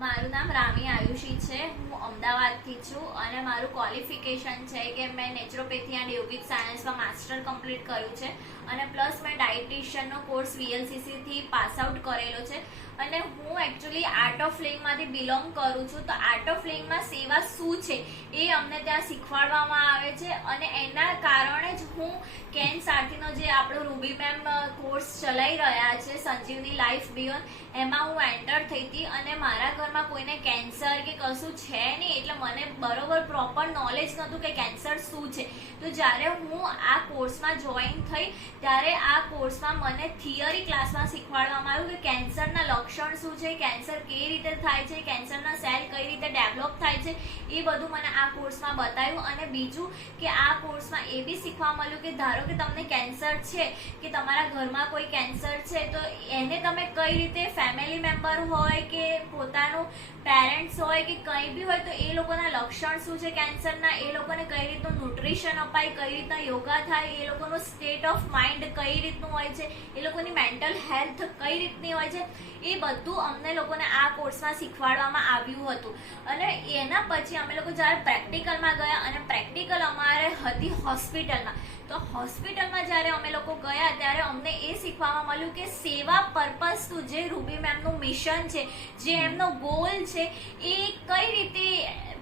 મારું નામ રામી આયુષી છે। હું અમદાવાદથી છું અને મારું ક્વોલિફિકેશન છે કે મેં નેચરોપેથી એન્ડ યોગિક સાયન્સમાં માસ્ટર કમ્પ્લીટ કર્યું છે અને પ્લસ મેં ડાયટિશિયનનો કોર્સ VLCCથી પાસ આઉટ કરેલો છે। અને હું એકચ્યુઅલી આર્ટ ઓફ લિવિંગમાંથી બિલોંગ કરું છું। તો આર્ટ ઓફ લિવિંગમાં સેવા શું છે એ અમને ત્યાં શીખવાડવામાં આવે છે અને એના કારણે જ હું કેન સારથીનો જે આપણો રૂબી મેમ કોર્સ ચલાવી રહ્યા છે સંજીવની લાઈફ બિયોન્ડ એમાં હું એન્ટર થઈ હતી અને મારા ઘરમાં કોઈને કેન્સર કે કશું છે નહીં એટલે મને બરોબર પ્રોપર નોલેજ નહોતું કે કેન્સર શું છે। તો જ્યારે હું આ કોર્સમાં જોઈન થઈ ત્યારે આ કોર્સમાં મને થિયરી ક્લાસમાં શીખવાડવામાં આવ્યું કે કેન્સરના લક્ષણ શું છે, કેન્સર કેવી રીતે થાય છે, કેન્સરના સેલ કઈ રીતે ડેવલપ થાય છે, એ બધું મને આ કોર્સમાં બતાવ્યું। અને બીજું કે આ કોર્સમાં એ બી શીખવા મળ્યું કે ધારો કે તમને કેન્સર છે કે તમારા ઘરમાં કોઈ કેન્સર છે તો એને તમે કઈ રીતે ફેમિલી મેમ્બર હોય કે પોતાનું પેરેન્ટ્સ હોય કે કંઈ બી હોય તો એ લોકોના લક્ષણ શું છે કેન્સરના, એ લોકોને કઈ રીતનું ન્યુટ્રિશન અપાય, કઈ રીતના યોગા થાય, એ લોકોનું સ્ટેટ ઓફ માઇન્ડ કઈ રીતનું હોય છે, એ લોકોની મેન્ટલ હેલ્થ કઈ રીતની હોય છે, એ બધું અમને લોકોને આ કોર્સમાં શીખવાડવામાં આવ્યું હતું। અને એના પછી અમે લોકો જ્યારે પ્રેક્ટિકલમાં ગયા અને પ્રેક્ટિકલ અમારે હતી હોસ્પિટલમાં, તો હોસ્પિટલમાં જ્યારે અમે લોકો ગયા ત્યારે અમને એ શીખવામાં મળ્યું કે સેવા પર્પઝનું જે રૂબી મેમનું મિશન છે, જે એમનો ગોલ છે, એ કઈ રીતે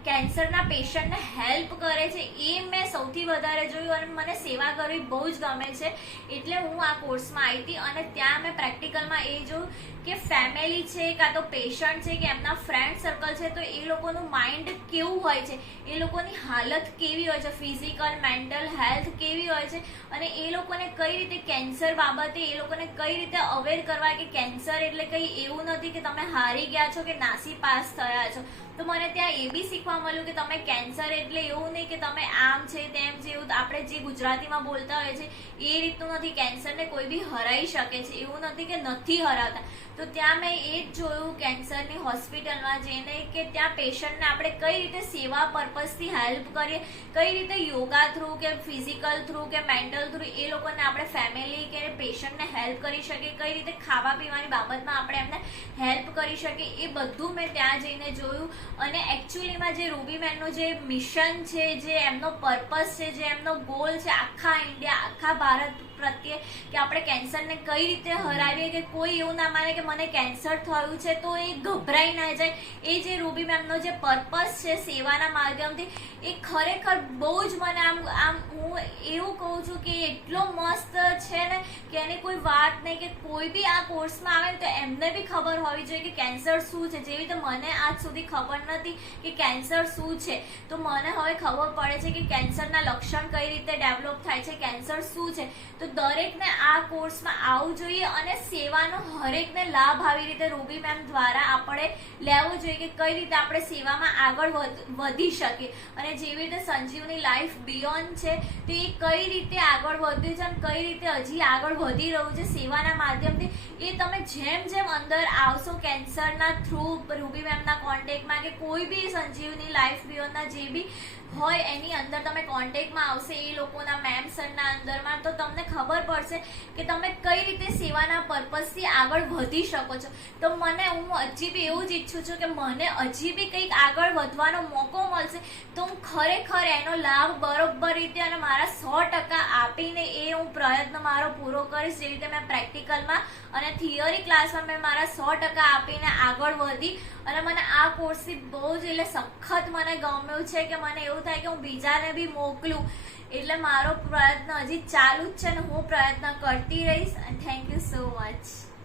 કેન્સરના પેશન્ટને હેલ્પ કરે છે એ મેં સૌથી વધારે જોયું અને મને સેવા કરવી બહુ જ ગમે છે એટલે હું આ કોર્સમાં આવી હતી। અને ત્યાં મેં પ્રેક્ટિકલમાં એ જોયું કે ફેમિલી છે કાં તો પેશન્ટ છે કે એમના ફ્રેન્ડ સર્કલ છે તો એ લોકોનું માઇન્ડ કેવું હોય છે, એ લોકોની હાલત કેવી હોય છે, ફિઝિકલ મેન્ટલ હેલ્થ કેવી હોય છે અને એ લોકોને કઈ રીતે કેન્સર બાબતે એ લોકોને કઈ રીતે અવેર કરવા કે કેન્સર એટલે કંઈ એવું નથી કે તમે હારી ગયા છો કે નાસી પાસ થયા છો। તો મને ત્યાં એ બી શીખવા મળ્યું કે તમે કેન્સર એટલે એવું નહીં કે તમે આમ છે તેમ છે, એવું આપણે જે ગુજરાતીમાં બોલતા હોય છે એ રીતનું નથી। કેન્સરને કોઈ બી હરાઈ શકે છે, એવું નથી કે નથી હરાવતા। તો ત્યાં મેં એ જ જોયું કેન્સરની હોસ્પિટલમાં જઈને કે ત્યાં પેશન્ટને આપણે કઈ રીતે સેવા પર્પઝથી હેલ્પ કરીએ, કઈ રીતે યોગા થ્રુ કે ફિઝિકલ થ્રુ કે મેન્ટલ થ્રુ એ લોકોને આપણે ફેમિલી કે પેશન્ટને હેલ્પ કરી શકીએ, કઈ રીતે ખાવા પીવાની બાબતમાં આપણે એમને હેલ્પ કરી શકીએ, એ બધું મેં ત્યાં જઈને જોયું। અને એકચ્યુઅલીમાં જે રૂબી મેમનું જે મિશન છે, જે એમનો પર્પઝ છે, જે એમનો ગોલ છે આખા ઇન્ડિયા આખા ભારત પ્રત્યે કે આપણે કેન્સરને કઈ રીતે હરાવીએ કે કોઈ એવું ના માને કે મને કેન્સર થયું છે તો એ ગભરાઈ ના જાય, એ જે રૂબી મેમનો જે પર્પઝ છે સેવાના માધ્યમથી એ ખરેખર બહુ જ મને આમ હું એવું કહું છું કે એટલો મસ્ત છે ને કે એની કોઈ વાત નહીં કે કોઈ બી આ કોર્સમાં આવે ને તો એમને બી ખબર હોવી જોઈએ કે કેન્સર શું છે। જેવી રીતે મને આજ સુધી ખબર નથી કે કેન્સર શું છે તો મને હવે ખબર પડે છે કે કેન્સરના લક્ષણ કઈ રીતે ડેવલપ થાય છે, કેન્સર શું છે। તો દરેકને આ કોર્સમાં આવવું જોઈએ અને સેવાનો હરેકને લાભ આવી રીતે રૂબી મેમ દ્વારા આપણે લેવો જોઈએ કે કઈ રીતે આપણે સેવામાં આગળ વધી શકીએ। અને જેવી રીતે સંજીવની લાઈફ બિયોન્ડ છે તો એ કઈ રીતે આગળ વધ્યું છે અને કઈ રીતે હજી આગળ વધી રહ્યું છે સેવાના માધ્યમથી, એ તમે જેમ જેમ અંદર આવશો કેન્સરના થ્રુ રૂબી મેમના કોન્ટેક્ટમાં કે કોઈ બી સંજીવની લાઈફ બિયોન્ડના જે બી હોય એની અંદર તમે કોન્ટેક્ટમાં આવશે એ લોકોના મેમ સરના અંદરમાં, તો તમને ખબર પડશે કે તમે કઈ રીતે સેવાના પર્પઝથી આગળ વધી શકો છો। તો હું હજી બી એવું જ ઈચ્છું છું કે મને હજી બી કંઈક આગળ વધવાનો મોકો મળશે તો હું ખરેખર એનો લાભ બરોબર રીતે અને મારા 100% આપીને એ હું પ્રયત્ન મારો પૂરો કરીશ। જેવી રીતે મેં પ્રેક્ટિકલમાં અને થિયરી ક્લાસમાં મેં મારા 100% આપીને આગળ વધી અને મને આ કોર્સથી બહુ જ એટલે સખત મને ગમ્યું છે કે મને એવું થાય કે હું બીજાને બી મોકલું, એટલે મારો પ્રયત્ન હજી ચાલુ જ છે ને હું પ્રયત્ન કરતી રહીશ। Thank you so much.